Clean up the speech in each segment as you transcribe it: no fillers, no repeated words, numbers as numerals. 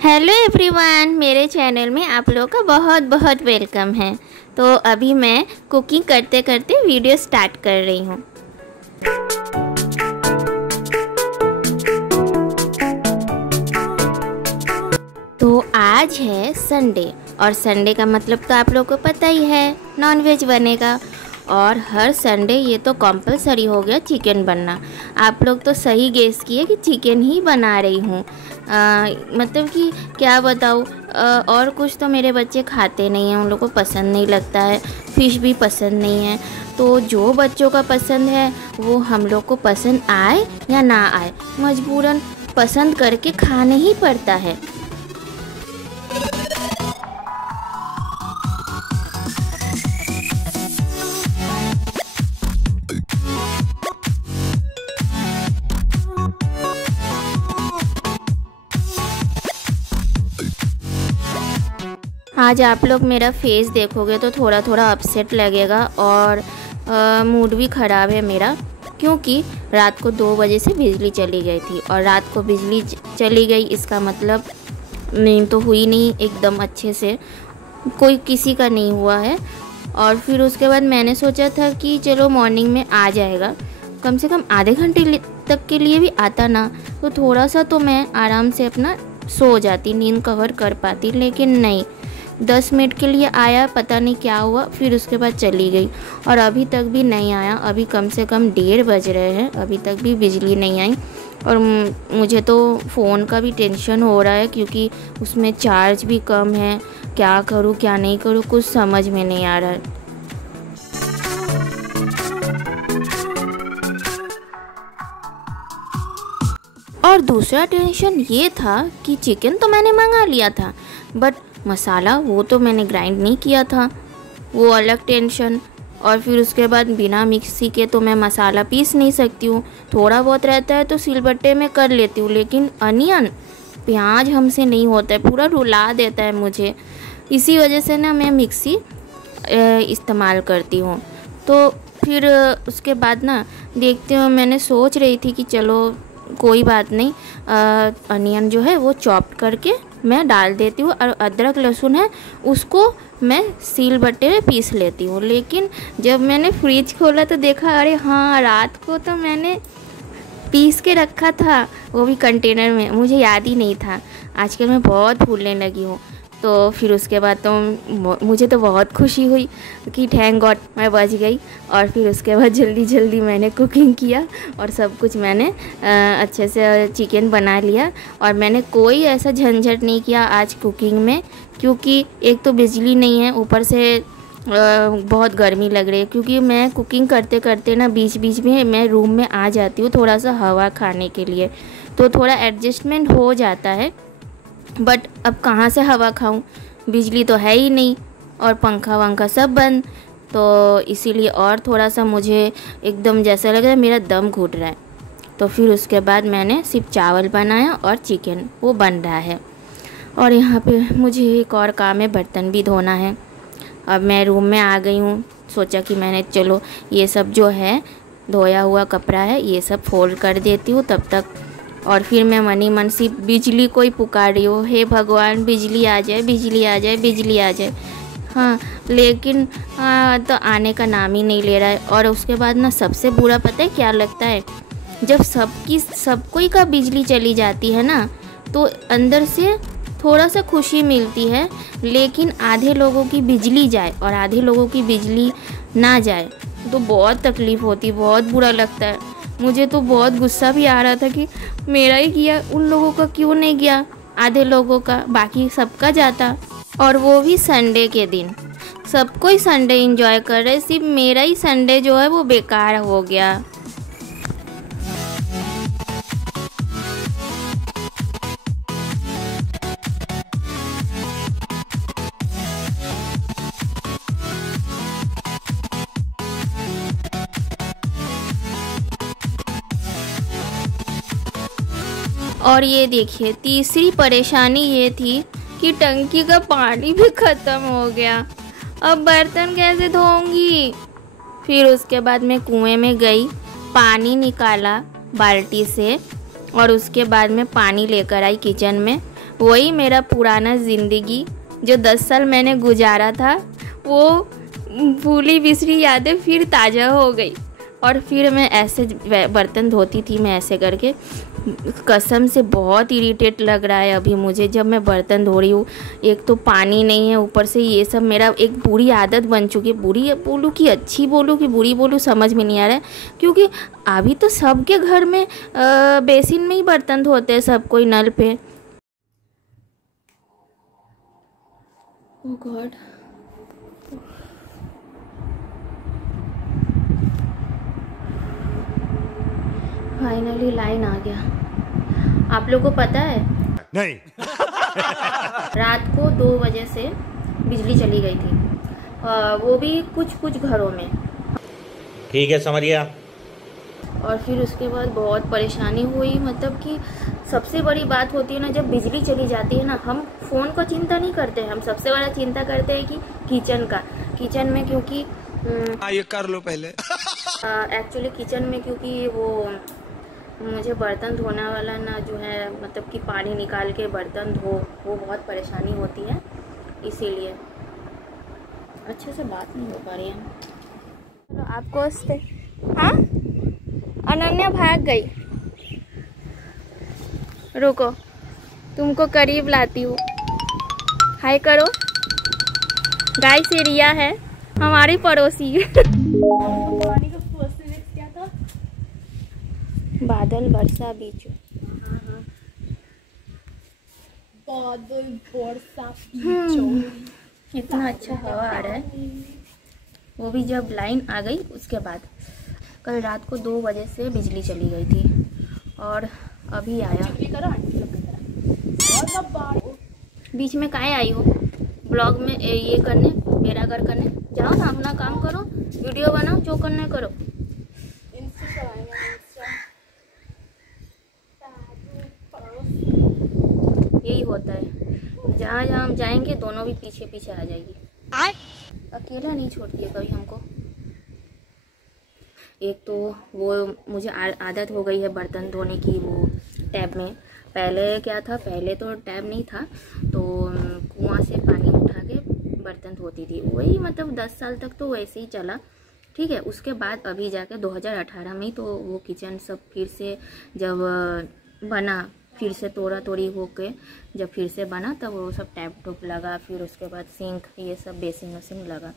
Hello everyone, मेरे channel में आप लोगों का बहुत बहुत वेलकम है। तो अभी मैं कुकिंग करते करते वीडियो स्टार्ट कर रही हूँ। तो आज है संडे और संडे का मतलब तो आप लोगों को पता ही है, नॉनवेज बनेगा। और हर संडे ये तो कंपलसरी हो गया चिकन बनना। आप लोग तो सही गेस किए कि चिकन ही बना रही हूँ। मतलब कि क्या बताऊँ, और कुछ तो मेरे बच्चे खाते नहीं हैं, उन लोगों को पसंद नहीं लगता है। फ़िश भी पसंद नहीं है। तो जो बच्चों का पसंद है वो हम लोग को पसंद आए या ना आए, मजबूरन पसंद करके खाने ही पड़ता है। आज आप लोग मेरा फेस देखोगे तो थोड़ा थोड़ा अपसेट लगेगा और मूड भी ख़राब है मेरा, क्योंकि रात को 2 बजे से बिजली चली गई थी। और रात को बिजली चली गई इसका मतलब नींद तो हुई नहीं एकदम अच्छे से, कोई किसी का नहीं हुआ है। और फिर उसके बाद मैंने सोचा था कि चलो मॉर्निंग में आ जाएगा, कम से कम आधे घंटे तक के लिए भी आता ना तो थोड़ा सा तो मैं आराम से अपना सो जाती, नींद कवर कर पाती। लेकिन नहीं, 10 मिनट के लिए आया, पता नहीं क्या हुआ, फिर उसके बाद चली गई और अभी तक भी नहीं आया। अभी कम से कम 1:30 बज रहे हैं, अभी तक भी बिजली नहीं आई। और मुझे तो फ़ोन का भी टेंशन हो रहा है, क्योंकि उसमें चार्ज भी कम है। क्या करूँ क्या नहीं करूँ, कुछ समझ में नहीं आ रहा है। और दूसरा टेंशन ये था कि चिकन तो मैंने मंगा लिया था, बट मसाला वो तो मैंने ग्राइंड नहीं किया था, वो अलग टेंशन। और फिर उसके बाद बिना मिक्सी के तो मैं मसाला पीस नहीं सकती हूँ। थोड़ा बहुत रहता है तो सिलबट्टे में कर लेती हूँ, लेकिन अनियन प्याज हमसे नहीं होता है, पूरा रुला देता है मुझे। इसी वजह से ना मैं मिक्सी इस्तेमाल करती हूँ। तो फिर उसके बाद ना देखते हो, मैंने सोच रही थी कि चलो कोई बात नहीं, अनियन जो है वो चॉप करके मैं डाल देती हूँ, और अदरक लहसुन है उसको मैं सिलबट्टे में पीस लेती हूँ। लेकिन जब मैंने फ्रिज खोला तो देखा, अरे हाँ, रात को तो मैंने पीस के रखा था, वो भी कंटेनर में, मुझे याद ही नहीं था। आजकल मैं बहुत भूलने लगी हूँ। तो फिर उसके बाद तो मुझे तो बहुत खुशी हुई कि थैंक गॉड मैं बच गई। और फिर उसके बाद जल्दी जल्दी मैंने कुकिंग किया और सब कुछ मैंने अच्छे से चिकन बना लिया। और मैंने कोई ऐसा झंझट नहीं किया आज कुकिंग में, क्योंकि एक तो बिजली नहीं है, ऊपर से बहुत गर्मी लग रही है। क्योंकि मैं कुकिंग करते करते ना बीच बीच में मैं रूम में आ जाती हूँ थोड़ा सा हवा खाने के लिए, तो थोड़ा एडजस्टमेंट हो जाता है। बट अब कहाँ से हवा खाऊं, बिजली तो है ही नहीं और पंखा वंखा सब बंद। तो इसीलिए और थोड़ा सा मुझे एकदम जैसा लग रहा है मेरा दम घुट रहा है। तो फिर उसके बाद मैंने सिर्फ चावल बनाया और चिकन वो बन रहा है। और यहाँ पे मुझे एक और काम है, बर्तन भी धोना है। अब मैं रूम में आ गई हूँ, सोचा कि मैंने चलो ये सब जो है धोया हुआ कपड़ा है ये सब फोल्ड कर देती हूँ तब तक। और फिर मैं मनी मन सी बिजली को ही पुकार रही हूँ, हे भगवान बिजली आ जाए, बिजली आ जाए, बिजली आ जाए। हाँ, लेकिन तो आने का नाम ही नहीं ले रहा है। और उसके बाद ना सबसे बुरा पता है क्या लगता है, जब सब कोई का बिजली चली जाती है ना तो अंदर से थोड़ा सा खुशी मिलती है। लेकिन आधे लोगों की बिजली जाए और आधे लोगों की बिजली ना जाए तो बहुत तकलीफ़ होती, बहुत बुरा लगता है। मुझे तो बहुत गुस्सा भी आ रहा था कि मेरा ही गया, उन लोगों का क्यों नहीं गया, आधे लोगों का, बाकी सबका जाता। और वो भी संडे के दिन, सब कोई संडे एंजॉय कर रहे, सिर्फ मेरा ही संडे जो है वो बेकार हो गया। और ये देखिए तीसरी परेशानी ये थी कि टंकी का पानी भी ख़त्म हो गया, अब बर्तन कैसे धोऊंगी। फिर उसके बाद मैं कुएं में गई, पानी निकाला बाल्टी से और उसके बाद में पानी लेकर आई किचन में। वही मेरा पुराना ज़िंदगी जो 10 साल मैंने गुजारा था, वो भूली बिसरी यादें फिर ताज़ा हो गई। और फिर मैं ऐसे बर्तन धोती थी, मैं ऐसे करके, कसम से बहुत इरिटेट लग रहा है अभी मुझे जब मैं बर्तन धो रही हूँ। एक तो पानी नहीं है, ऊपर से ये सब मेरा एक बुरी आदत बन चुकी है। बुरी बोलूँ कि अच्छी बोलूँ कि बुरी बोलूँ समझ में नहीं आ रहा है, क्योंकि अभी तो सबके घर में बेसिन में ही बर्तन धोते हैं सब कोई, नल पे। ओह गॉड, फाइनली लाइन आ गया। आप लोगों को पता है नहीं रात को 2 बजे से बिजली चली गई थी, वो भी कुछ घरों में। ठीक है, समझ गया। और फिर उसके बाद बहुत परेशानी हुई। मतलब कि सबसे बड़ी बात होती है ना, जब बिजली चली जाती है ना, हम फ़ोन को चिंता नहीं करते हैं, हम सबसे बड़ा चिंता करते हैं कि किचन में, क्योंकि ये कर लो पहले। एक्चुअली किचन में, क्योंकि वो मुझे बर्तन धोने वाला ना जो है, मतलब कि पानी निकाल के बर्तन धो, वो बहुत परेशानी होती है, इसीलिए अच्छे से बात नहीं हो पा रही है। तो आपको हाँ, अनन्या भाग गई। रुको, तुमको करीब लाती हूँ। हाय करो। गाइस, ये रिया है हमारी पड़ोसी। बादल बरसा बीचू, बादल बरसा बीचू। इतना अच्छा हवा आ रहा है, वो भी जब लाइन आ गई उसके बाद। कल रात को 2 बजे से बिजली चली गई थी और अभी आया। बीच में काहे आई हो ब्लॉग में ये करने, मेरा घर करने? जाओ ना, अपना काम करो, वीडियो बनाओ, जो करना करो। यही होता है, जहाँ जहाँ हम जाएंगे दोनों भी पीछे पीछे आ जाएगी। अकेला नहीं छोड़ती है कभी हमको। एक तो वो मुझे आदत हो गई है बर्तन धोने की, वो टैब में। पहले क्या था, पहले तो टैब नहीं था, तो कुआं से पानी उठा के बर्तन धोती थी। वही मतलब 10 साल तक तो वैसे ही चला, ठीक है। उसके बाद अभी जाके 2018 में तो वो किचन सब फिर से जब बना, फिर से तोड़ी होके जब फिर से बना, तब वो सब टैप टूप लगा। फिर उसके बाद सिंक, ये सब बेसिन वसिन लगा।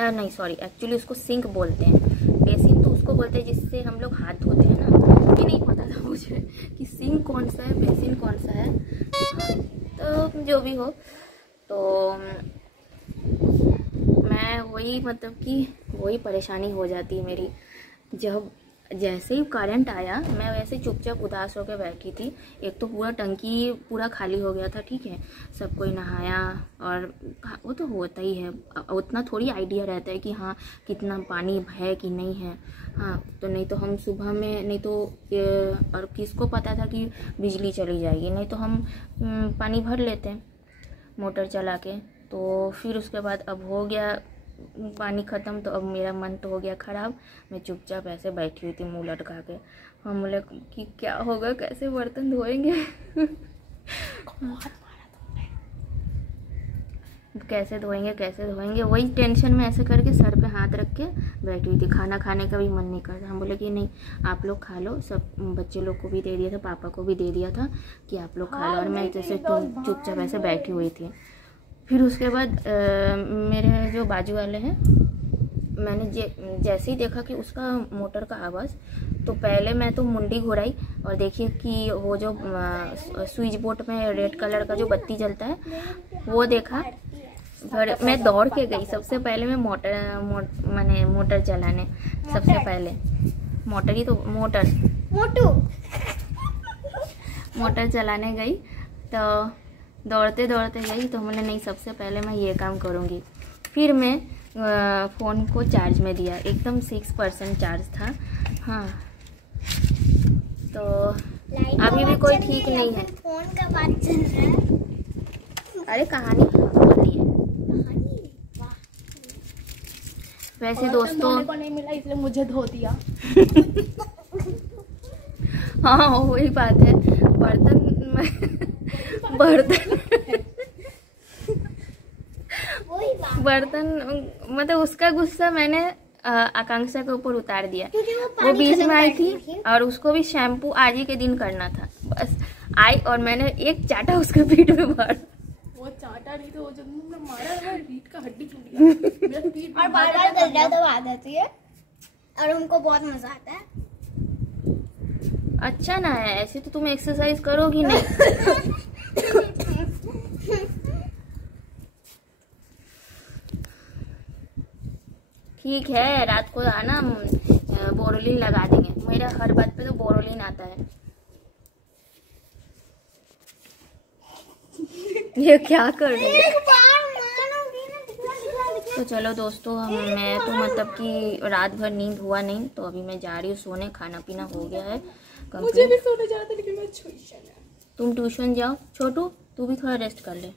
नहीं सॉरी, एक्चुअली उसको सिंक बोलते हैं, बेसिन तो उसको बोलते हैं जिससे हम लोग हाथ धोते हैं ना। ये नहीं पता था मुझे कि सिंक कौन सा है, बेसिन कौन सा है। तो जो भी हो, तो मैं वही, मतलब कि वही परेशानी हो जाती है मेरी। जब जैसे ही करंट आया, मैं वैसे चुपचाप उदास होकर बैठी थी। एक तो पूरा टंकी पूरा खाली हो गया था, ठीक है। सब कोई नहाया, और वो तो होता ही है, उतना थोड़ी आइडिया रहता है कि हाँ कितना पानी है कि नहीं है। हाँ, तो नहीं तो हम सुबह में, नहीं तो और किसको पता था कि बिजली चली जाएगी, नहीं तो हम पानी भर लेते हैं मोटर चला के। तो फिर उसके बाद अब हो गया पानी ख़त्म, तो अब मेरा मन तो हो गया ख़राब। मैं चुपचाप ऐसे बैठी हुई थी मुँह लटका के। हम बोले कि क्या होगा, कैसे बर्तन धोएंगे। कैसे धोएंगे, वही टेंशन में ऐसे करके सर पे हाथ रख के बैठी हुई थी। खाना खाने का भी मन नहीं करता। हम बोले कि नहीं, आप लोग खा लो। सब बच्चे लोग को भी दे दिया था, पापा को भी दे दिया था कि आप लोग खा लो, और मैं जैसे चुपचाप ऐसे बैठी हुई थी। फिर उसके बाद मेरे जो बाजू वाले हैं, मैंने जैसे ही देखा कि उसका मोटर का आवाज़, तो पहले मैं तो मुंडी घुराई और देखिए कि वो जो स्विच बोर्ड में रेड कलर का जो बत्ती जलता है वो देखा। फिर मैं दौड़ के गई, सबसे पहले मैं मोटर चलाने, सबसे पहले मोटर चलाने गई। तो दौड़ते गई, तो हमने नहीं, सबसे पहले मैं ये काम करूँगी। फिर मैं फ़ोन को चार्ज में दिया, एकदम 6% चार्ज था। हाँ, तो अभी भी कोई ठीक नहीं है। फोन का बात चल रहा है। अरे कहानी बोल रही है। वैसे दोस्तों को नहीं मिला इसलिए मुझे धो दिया। हाँ, वही बात है। बर्तन बर्तन मतलब उसका गुस्सा मैंने आकांक्षा के ऊपर उतार दिया। वो पानी बीच में खत्म आई कर थी रही थी। और उसको भी शैम्पू आज ही के दिन करना था। बस आई और मैंने एक चाटा उसके पीठ में मारा। वो चाटा नहीं तो वो जब तुमने मारा ना रीढ़ का हड्डी टूट गया मेरा पीठ और बार बार गड्ढा दबा देती है और उनको बहुत मजा आता है। अच्छा ना है, ऐसे तो तुम एक्सरसाइज करोगी नहीं। ठीक है, रात को आना, बोरोलिन लगा देंगे। मेरा हर बात पे तो बोरोलिन आता है। ये क्या कर रही है? तो चलो दोस्तों, मैं तो मतलब कि रात भर नींद हुआ नहीं, तो अभी मैं जा रही हूँ सोने। खाना पीना हो गया है मुझे भी सोने जाना था लेकिन मैं ट्यूशन है। तुम ट्यूशन जाओ। छोटू तू भी थोड़ा रेस्ट कर ले।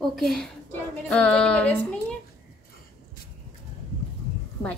ओके क्या मेरे जिंदगी में रेस्ट नहीं है? बाय।